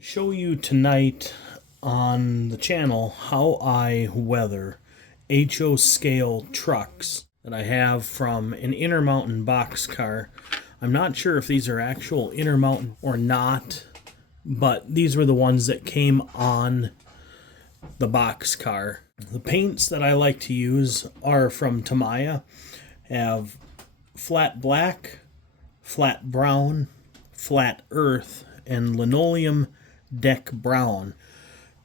Show you tonight on the channel how I weather HO scale trucks that I have from an Intermountain boxcar. I'm not sure if these are actual Intermountain or not, but these were the ones that came on the boxcar. The paints that I like to use are from Tamiya. Have flat black, flat brown, flat earth, and linoleum deck brown.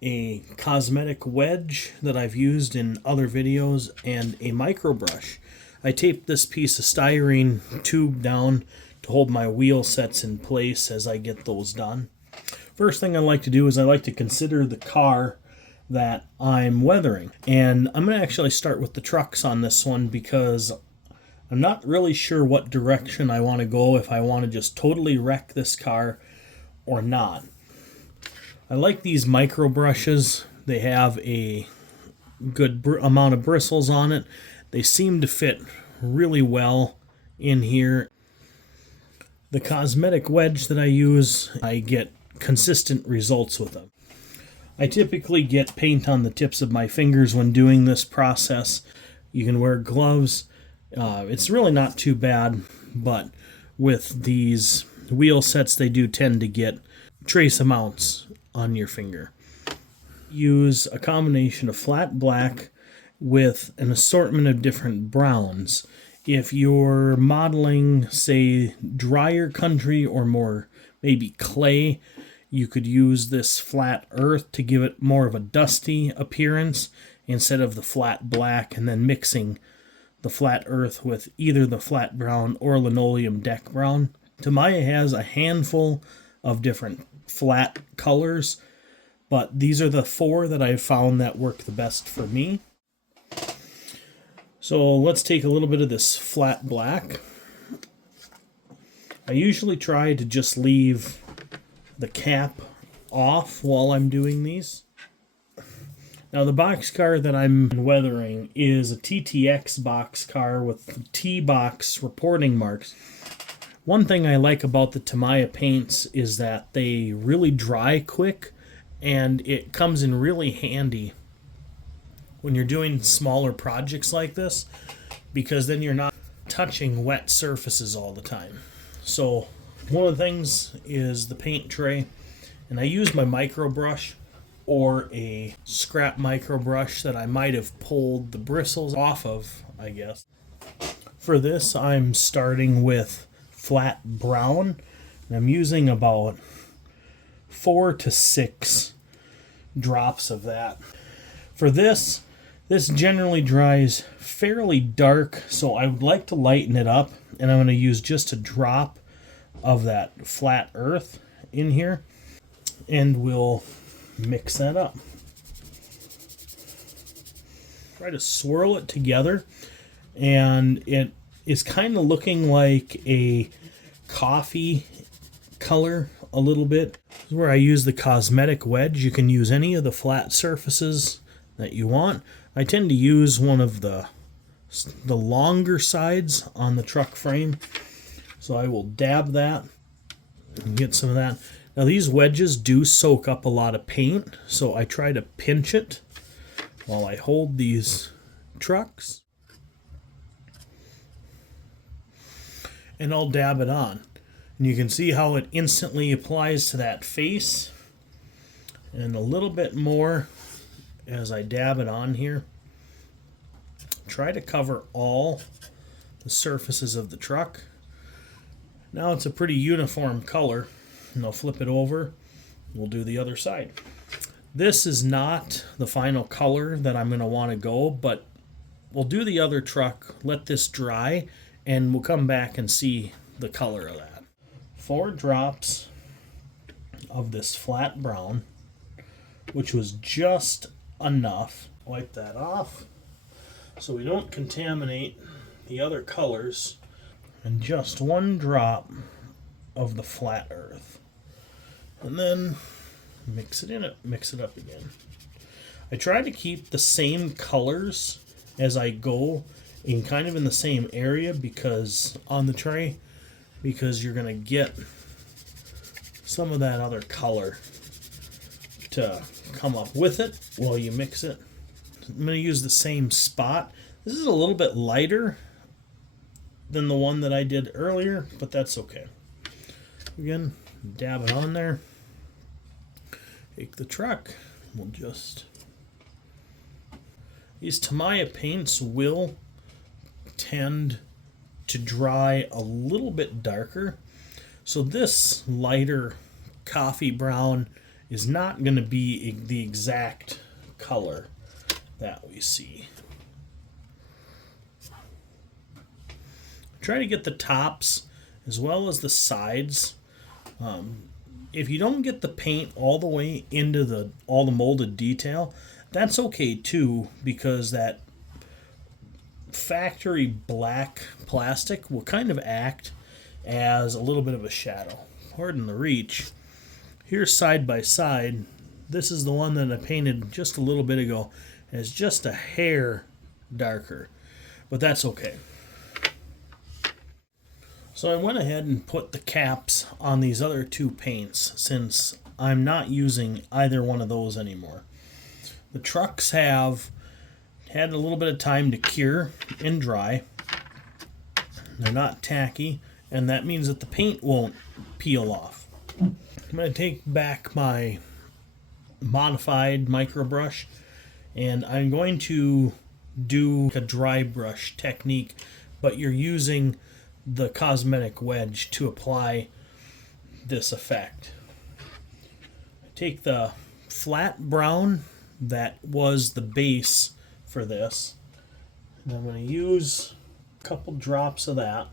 A cosmetic wedge that I've used in other videos, and a micro brush. I taped this piece of styrene tube down to hold my wheel sets in place as I get those done. First thing I like to do is I like to consider the car that I'm weathering. And I'm going to actually start with the trucks on this one because I'm not really sure what direction I want to go, if I want to just totally wreck this car or not. I like these micro brushes. They have a good amount of bristles on it. They seem to fit really well in here. The cosmetic wedge that I use, I get consistent results with them. I typically get paint on the tips of my fingers when doing this process. You can wear gloves. It's really not too bad, but with these wheel sets, they do tend to get trace amounts on your finger. Use a combination of flat black with an assortment of different browns. If you're modeling, say, drier country or more maybe clay, you could use this flat earth to give it more of a dusty appearance instead of the flat black, and then mixing the flat earth with either the flat brown or linoleum deck brown. Tamiya has a handful of different flat colors, but these are the four that I've found that work the best for me. So let's take a little bit of this flat black. I usually try to just leave the cap off while I'm doing these. Now the boxcar that I'm weathering is a TTX boxcar with T-box reporting marks. One thing I like about the Tamiya paints is that they really dry quick, and it comes in really handy when you're doing smaller projects like this, because then you're not touching wet surfaces all the time. So one of the things is the paint tray, and I use my micro brush or a scrap micro brush that I might have pulled the bristles off of, I guess. For this, I'm starting with flat brown, and I'm using about 4 to 6 drops of that. For this generally dries fairly dark, so I would like to lighten it up, and I'm going to use just a drop of that flat earth in here, and we'll mix that up. Try to swirl it together, and it is kind of looking like a coffee color a little bit. This is where I use the cosmetic wedge. You can use any of the flat surfaces that you want. I tend to use one of the longer sides on the truck frame, so I will dab that and get some of that. Now these wedges do soak up a lot of paint, so I try to pinch it while I hold these trucks, and I'll dab it on. And you can see how it instantly applies to that face, and a little bit more as I dab it on here. Try to cover all the surfaces of the truck. Now it's a pretty uniform color, and I'll flip it over. We'll do the other side. This is not the final color that I'm going to want to go, but we'll do the other truck, let this dry, and we'll come back and see the color of that. 4 drops of this flat brown, which was just enough. Wipe that off so we don't contaminate the other colors, and just 1 drop of the flat earth, and then mix it up again. I try to keep the same colors as I go in kind of in the same area because on the tray, because you're going to get some of that other color to come up with it while you mix it. I'm going to use the same spot. This is a little bit lighter than the one that I did earlier, but that's okay. Again, dab it on there. Take the truck. We'll just... These Tamiya paints will tend to dry a little bit darker. So this lighter coffee brown is not going to be the exact color that we see. Try to get the tops as well as the sides. If you don't get the paint all the way into all the molded detail, that's okay too, because that factory black plastic will kind of act as a little bit of a shadow. Pardon the reach. Here's side by side. This is the one that I painted just a little bit ago. And it's just a hair darker, but that's okay. So I went ahead and put the caps on these other two paints since I'm not using either one of those anymore. The trucks have had a little bit of time to cure and dry. They're not tacky, and that means that the paint won't peel off. I'm going to take back my modified micro brush, and I'm going to do a dry brush technique, but you're using the cosmetic wedge to apply this effect. I take the flat brown that was the base for this, and I'm going to use a couple drops of that.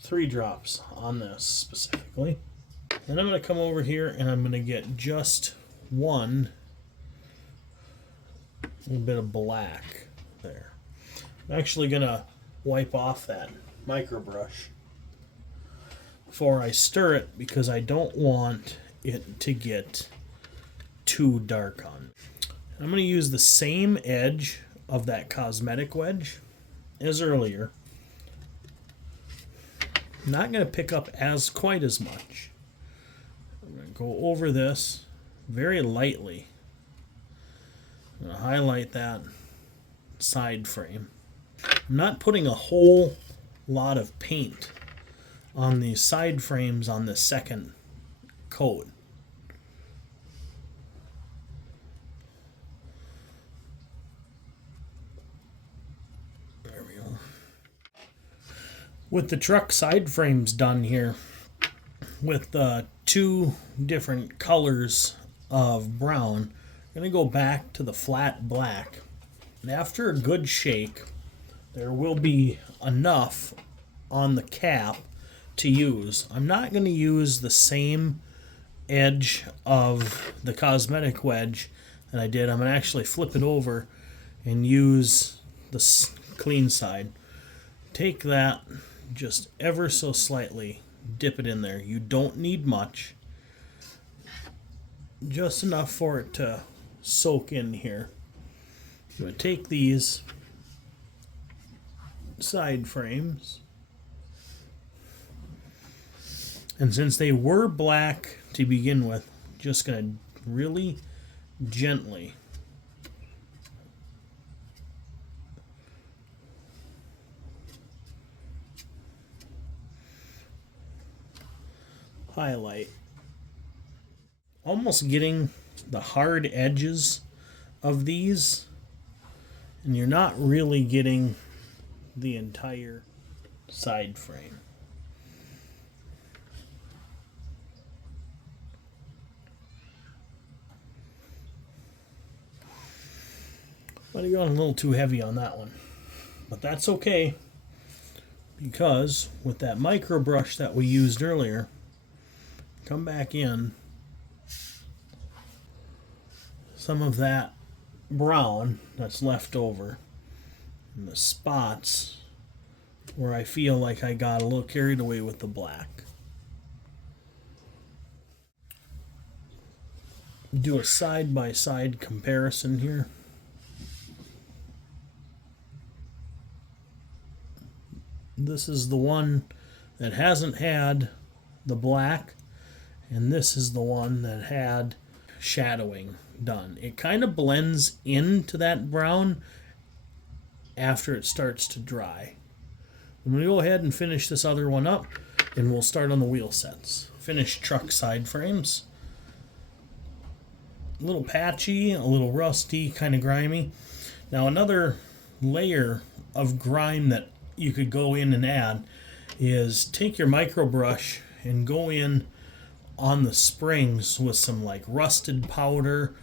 3 drops on this specifically. Then I'm going to come over here and I'm going to get just one little bit of black there. I'm actually going to wipe off that micro brush before I stir it because I don't want it to get too dark on. I'm going to use the same edge of that cosmetic wedge as earlier. I'm not going to pick up quite as much. I'm going to go over this very lightly. I'm going to highlight that side frame. I'm not putting a whole lot of paint on the side frames on the second coat. There we go. With the truck side frames done here, with 2 different colors of brown, I'm going to go back to the flat black. And after a good shake, there will be enough on the cap to use. I'm not going to use the same edge of the cosmetic wedge that I did. I'm going to actually flip it over and use the clean side. Take that just ever so slightly, dip it in there. You don't need much, just enough for it to soak in here. I'm going to take these side frames, and since they were black to begin with, just going to really gently highlight, almost getting the hard edges of these, and you're not really getting the entire side frame. Might have gone a little too heavy on that one, but that's okay, because with that micro brush that we used earlier, come back in, some of that brown that's left over in the spots where I feel like I got a little carried away with the black. Do a side-by-side comparison here. This is the one that hasn't had the black, and this is the one that had shadowing done. It kind of blends into that brown after it starts to dry. I'm going to go ahead and finish this other one up, and we'll start on the wheel sets. Finished truck side frames. A little patchy, a little rusty, kind of grimy. Now another layer of grime that you could go in and add is take your micro brush and go in on the springs with some like rusted powder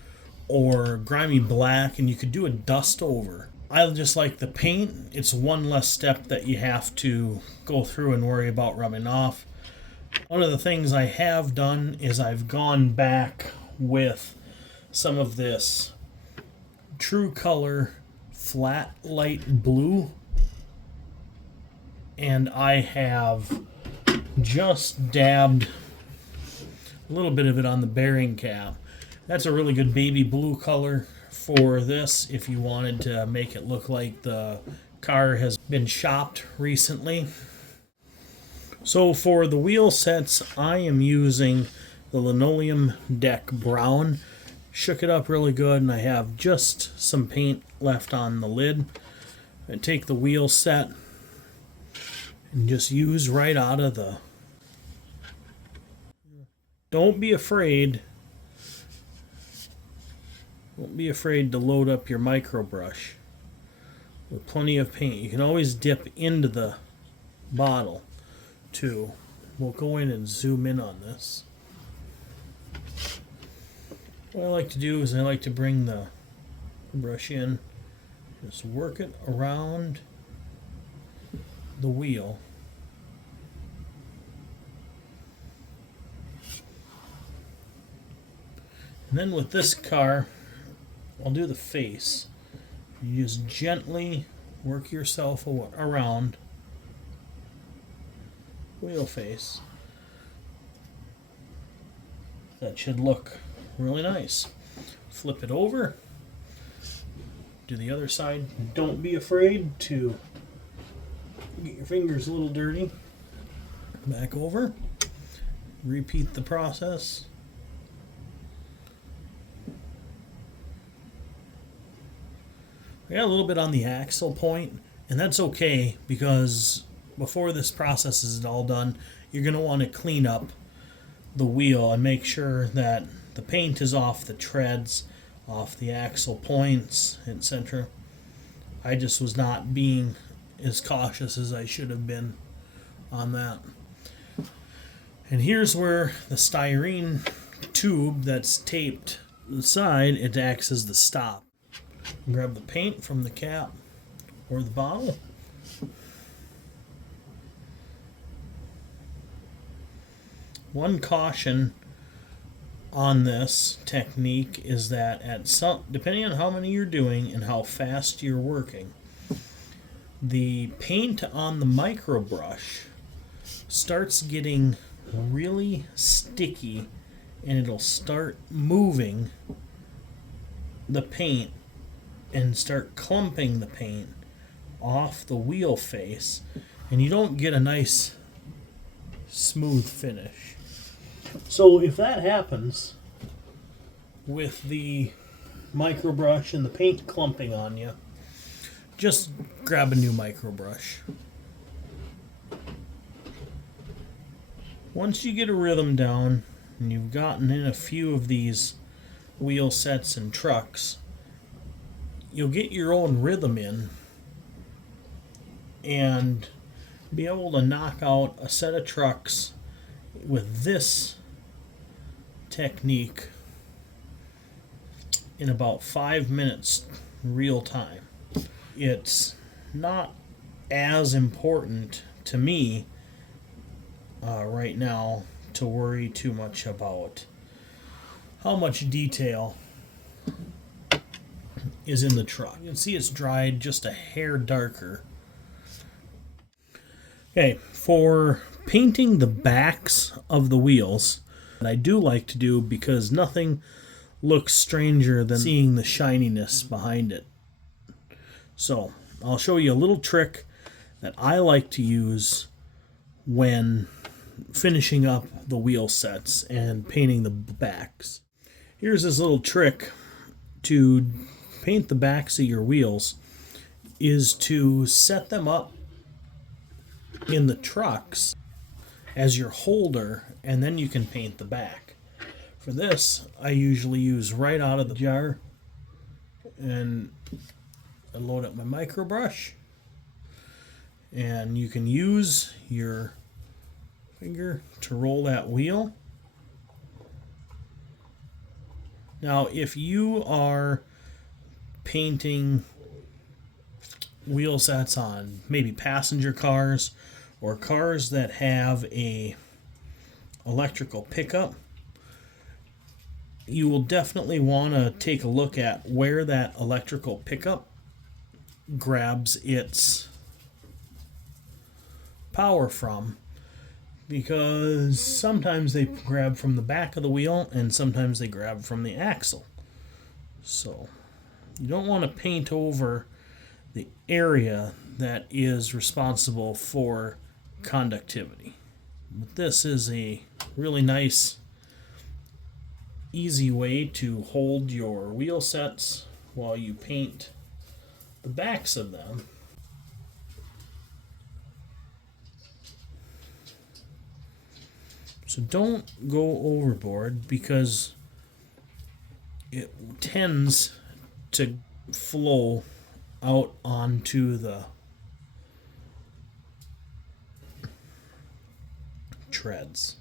or grimy black, and you could do a dust over. I just like the paint. It's one less step that you have to go through and worry about rubbing off. One of the things I have done is I've gone back with some of this True Color flat light blue, and I have just dabbed a little bit of it on the bearing cap. That's a really good baby blue color for this if you wanted to make it look like the car has been shopped recently. So for the wheel sets, I am using the linoleum deck brown. Shook it up really good, and I have just some paint left on the lid. I take the wheel set and just use right out of the... Don't be afraid to load up your micro brush with plenty of paint. You can always dip into the bottle too. We'll go in and zoom in on this. What I like to do is I like to bring the brush in, just work it around the wheel. And then with this car, I'll do the face. You just gently work yourself around wheel face. That should look really nice. Flip it over. Do the other side. Don't be afraid to get your fingers a little dirty. Back over. Repeat the process. I got a little bit on the axle point, and that's okay because before this process is all done, you're going to want to clean up the wheel and make sure that the paint is off the treads, off the axle points, etc. I just was not being as cautious as I should have been on that. And here's where the styrene tube that's taped to the side, it acts as the stop. Grab the paint from the cap or the bottle. One caution on this technique is that depending on how many you're doing and how fast you're working, the paint on the micro brush starts getting really sticky, and it'll start moving the paint and start clumping the paint off the wheel face, and you don't get a nice smooth finish. So if that happens with the micro brush and the paint clumping on you, just grab a new micro brush. Once you get a rhythm down and you've gotten in a few of these wheel sets and trucks, you'll get your own rhythm in and be able to knock out a set of trucks with this technique in about 5 minutes real time. It's not as important to me right now to worry too much about how much detail is in the truck. You can see it's dried just a hair darker. Okay, for painting the backs of the wheels, I do like to do, because nothing looks stranger than seeing the shininess behind it. So I'll show you a little trick that I like to use when finishing up the wheel sets and painting the backs. Here's this little trick to paint the backs of your wheels, is to set them up in the trucks as your holder, and then you can paint the back. For this, I usually use right out of the jar, and I load up my micro brush, and you can use your finger to roll that wheel. Now, if you are painting wheel sets on maybe passenger cars or cars that have a electrical pickup, you will definitely want to take a look at where that electrical pickup grabs its power from, because sometimes they grab from the back of the wheel and sometimes they grab from the axle. So you don't want to paint over the area that is responsible for conductivity. But this is a really nice, easy way to hold your wheel sets while you paint the backs of them. So don't go overboard, because it tends to flow out onto the treads.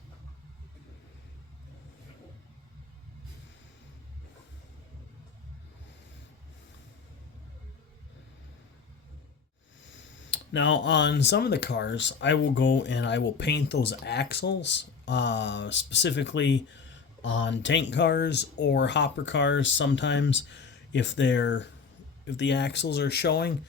Now, on some of the cars, I will go and I will paint those axles, specifically on tank cars or hopper cars. Sometimes, if the axles are showing,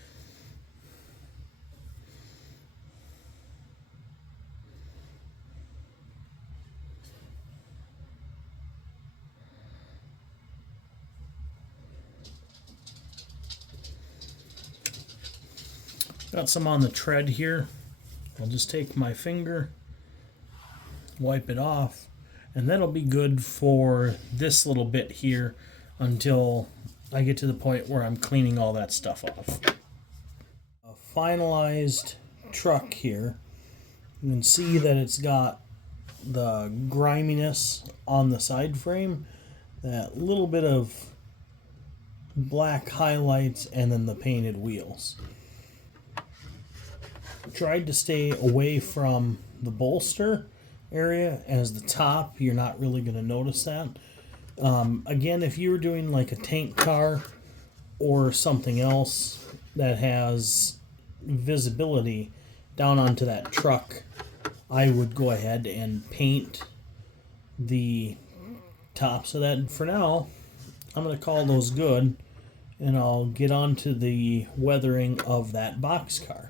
got some on the tread here. I'll just take my finger, wipe it off, and that'll be good for this little bit here until I get to the point where I'm cleaning all that stuff off. A finalized truck here. You can see that it's got the griminess on the side frame, that little bit of black highlights, and then the painted wheels. Tried to stay away from the bolster area, as the top, you're not really going to notice that. Again, if you were doing like a tank car or something else that has visibility down onto that truck, I would go ahead and paint the tops of that. For now, I'm going to call those good, and I'll get on to the weathering of that boxcar.